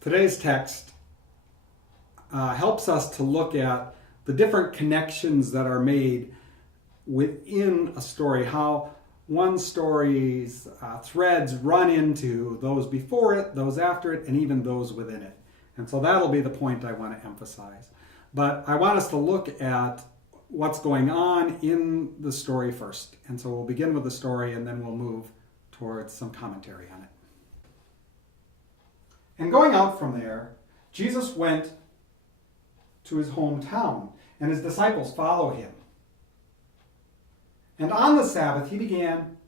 Today's text helps us to look at the different connections that are made within a story, how one story's threads run into those before it, those after it, and even those within it. And so that'll be the point I want to emphasize. But I want us to look at what's going on in the story first. And so we'll begin with the story and then we'll move towards some commentary on it. And going out from there, Jesus went to his hometown, and his disciples followed him. And on the Sabbath, he began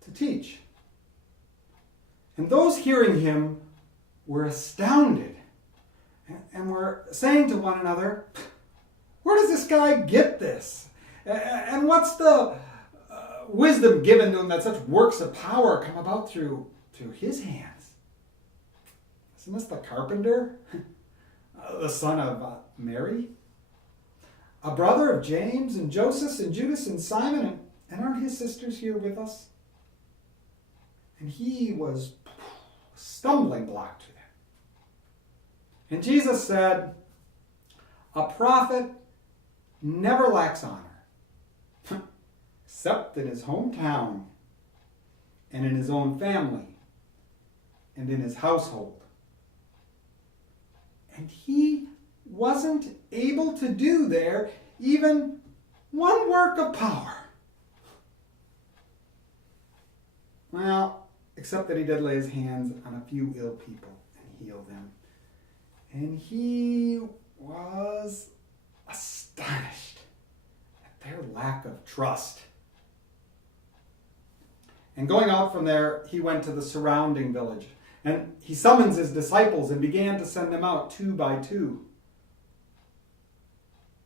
to teach. And those hearing him were astounded and were saying to one another, "Where does this guy get this? And what's the wisdom given to him that such works of power come about through his hands? Isn't this the carpenter, the son of Mary, a brother of James and Joseph and Judas and Simon, and aren't his sisters here with us?" And he was a stumbling block to them. And Jesus said, "A prophet never lacks honor, except in his hometown and in his own family and in his household." And he wasn't able to do there even one work of power. Well, except that he did lay his hands on a few ill people and heal them. And he was astonished at their lack of trust. And going out from there, he went to the surrounding village. And he summons his disciples and began to send them out 2 by 2.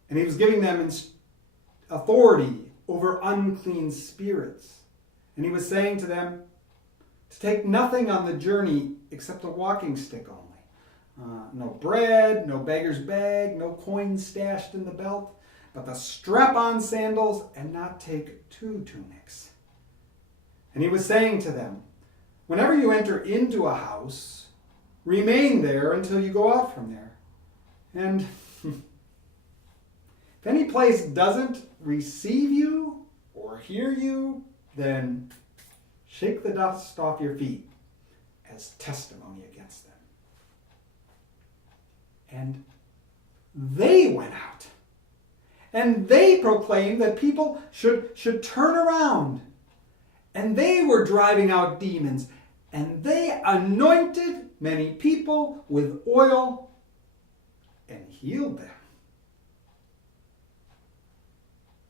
And he was giving them authority over unclean spirits. And he was saying to them to take nothing on the journey except a walking stick only. No bread, no beggar's bag, no coins stashed in the belt, but the strap-on sandals, and not take 2 tunics. And he was saying to them, "Whenever you enter into a house, remain there until you go out from there. And if any place doesn't receive you or hear you, then shake the dust off your feet as testimony against them." And they went out, and they proclaimed that people should turn around. And they were driving out demons, and they anointed many people with oil and healed them.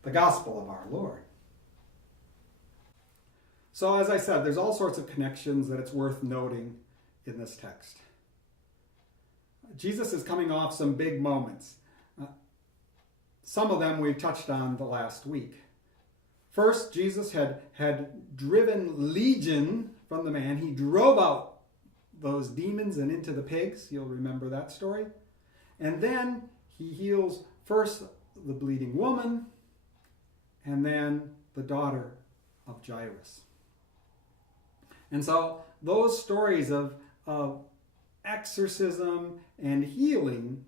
The gospel of our Lord. So as I said, there's all sorts of connections that it's worth noting in this text. Jesus is coming off some big moments. Some of them we've touched on the last week. First, Jesus had driven legion from the man. He drove out those demons and into the pigs. You'll remember that story. And then he heals first the bleeding woman and then the daughter of Jairus. And so those stories of exorcism and healing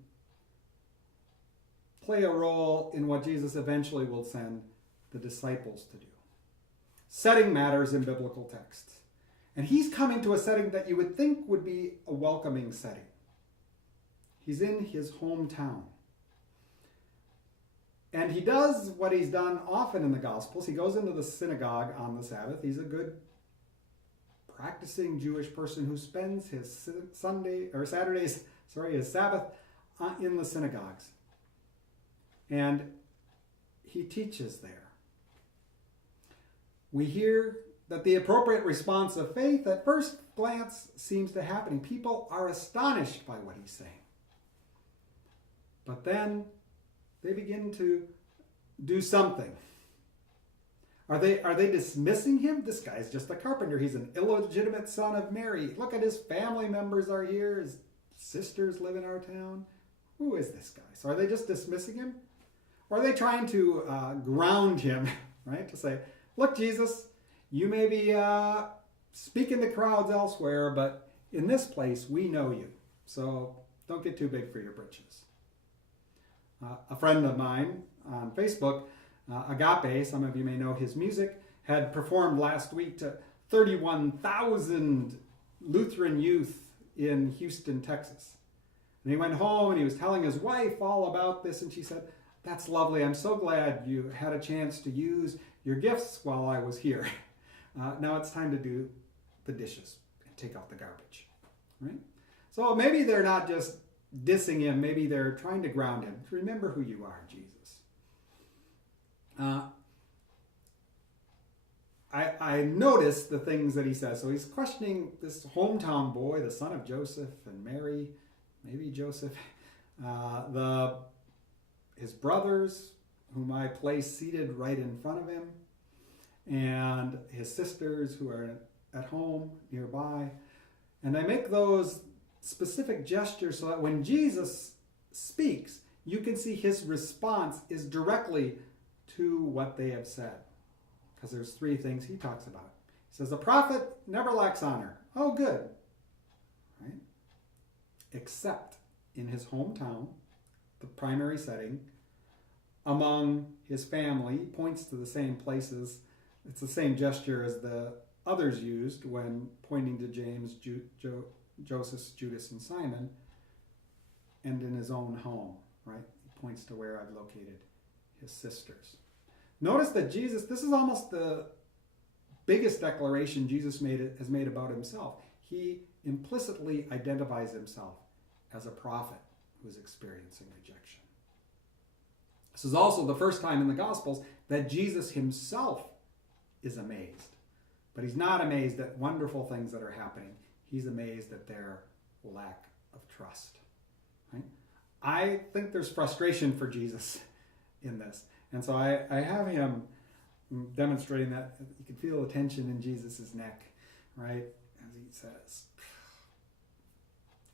play a role in what Jesus eventually will send the disciples to do. Setting matters in biblical texts. And he's coming to a setting that you would think would be a welcoming setting. He's in his hometown. And he does what he's done often in the Gospels. He goes into the synagogue on the Sabbath. He's a good practicing Jewish person who spends his his Sabbath in the synagogues. And he teaches there. We hear that the appropriate response of faith at first glance seems to happen. People are astonished by what he's saying. But then they begin to do something. Are they dismissing him? This guy's just a carpenter. He's an illegitimate son of Mary. Look at his family members are here. His sisters live in our town. Who is this guy? So are they just dismissing him? Or are they trying to ground him, right? To say, look, Jesus, you may be speaking to crowds elsewhere, but in this place, we know you. So don't get too big for your britches. A friend of mine on Facebook, Agape, some of you may know his music, had performed last week to 31,000 Lutheran youth in Houston, Texas. And he went home and he was telling his wife all about this, and she said, "That's lovely. I'm so glad you had a chance to use your gifts while I was here. Now it's time to do the dishes and take out the garbage." Right? So maybe they're not just dissing him, maybe they're trying to ground him. Remember who you are, Jesus. I noticed the things that he says. So he's questioning this hometown boy, the son of Joseph and Mary, maybe Joseph, his brothers, whom I place seated right in front of him, and his sisters who are at home nearby. And I make those specific gestures so that when Jesus speaks, you can see his response is directly to what they have said. Because there's three things he talks about. He says, "A prophet never lacks honor." Oh, good. Right? Except in his hometown, the primary setting, among his family. He points to the same places. It's the same gesture as the others used when pointing to James, Joseph, Judas, and Simon, and in his own home, right? He points to where I've located his sisters. Notice that Jesus, this is almost the biggest declaration Jesus has made about himself. He implicitly identifies himself as a prophet who is experiencing rejection. This is also the first time in the Gospels that Jesus himself is amazed. But he's not amazed at wonderful things that are happening. He's amazed at their lack of trust. Right? I think there's frustration for Jesus in this. And so I have him demonstrating that. You can feel the tension in Jesus' neck, right? As he says,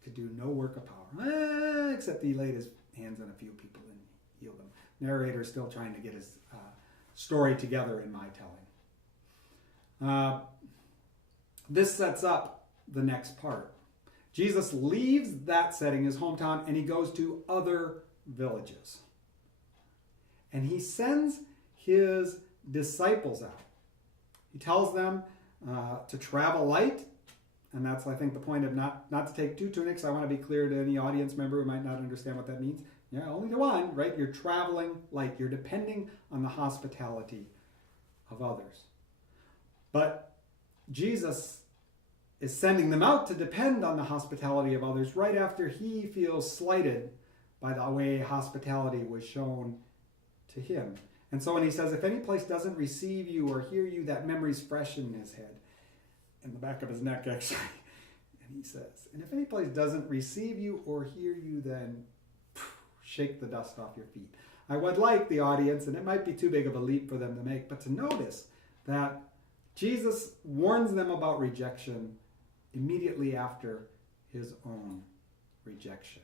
could do no work of power, except he laid his hands on a few people and healed them. Narrator is still trying to get his story together in my telling. This sets up the next part. Jesus leaves that setting, his hometown, and he goes to other villages. And he sends his disciples out. He tells them to travel light, and that's, I think, the point of not to take two tunics. I want to be clear to any audience member who might not understand what that means. Yeah, only to one, right? You're traveling light. You're depending on the hospitality of others. But Jesus is sending them out to depend on the hospitality of others right after he feels slighted by the way hospitality was shown to him. And so when he says, if any place doesn't receive you or hear you, that memory's fresh in his head, in the back of his neck, actually. And he says, and if any place doesn't receive you or hear you, then shake the dust off your feet. I would like the audience, and it might be too big of a leap for them to make, but to notice that Jesus warns them about rejection immediately after his own rejection.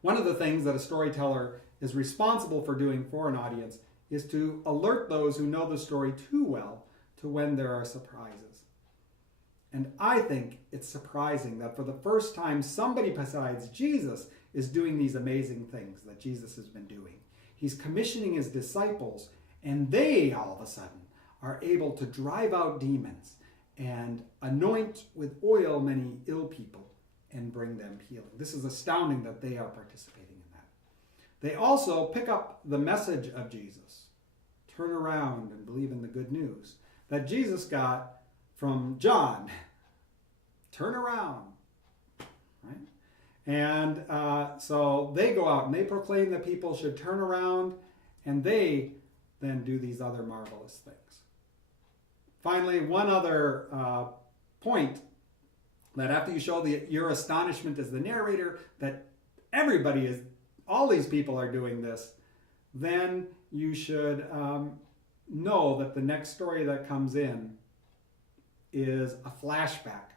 One of the things that a storyteller is responsible for doing for an audience is to alert those who know the story too well to when there are surprises. And I think it's surprising that for the first time, somebody besides Jesus is doing these amazing things that Jesus has been doing. He's commissioning his disciples, and they all of a sudden are able to drive out demons and anoint with oil many ill people and bring them healing. This is astounding that they are participating in that. They also pick up the message of Jesus. Turn around and believe in the good news that Jesus got from John. Turn around. Right? And so they go out and they proclaim that people should turn around, and they then do these other marvelous things. Finally, one other point, that after you show your astonishment as the narrator that all these people are doing this, then you should know that the next story that comes in is a flashback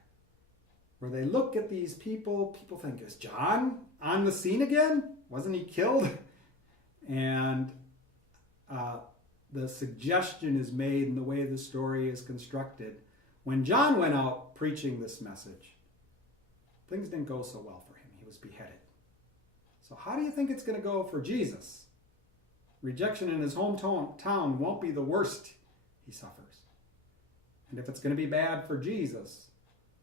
where they look at these people think, is John on the scene again? Wasn't he killed? And the suggestion is made in the way the story is constructed. When John went out preaching this message, things didn't go so well for him. He was beheaded. So how do you think it's going to go for Jesus? Rejection in his hometown won't be the worst he suffers. And if it's going to be bad for Jesus,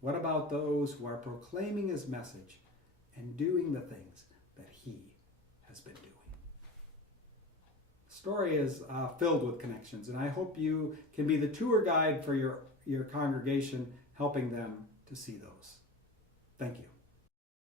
what about those who are proclaiming his message and doing the things that he has been doing? The story is filled with connections, and I hope you can be the tour guide for your congregation, helping them to see those. Thank you.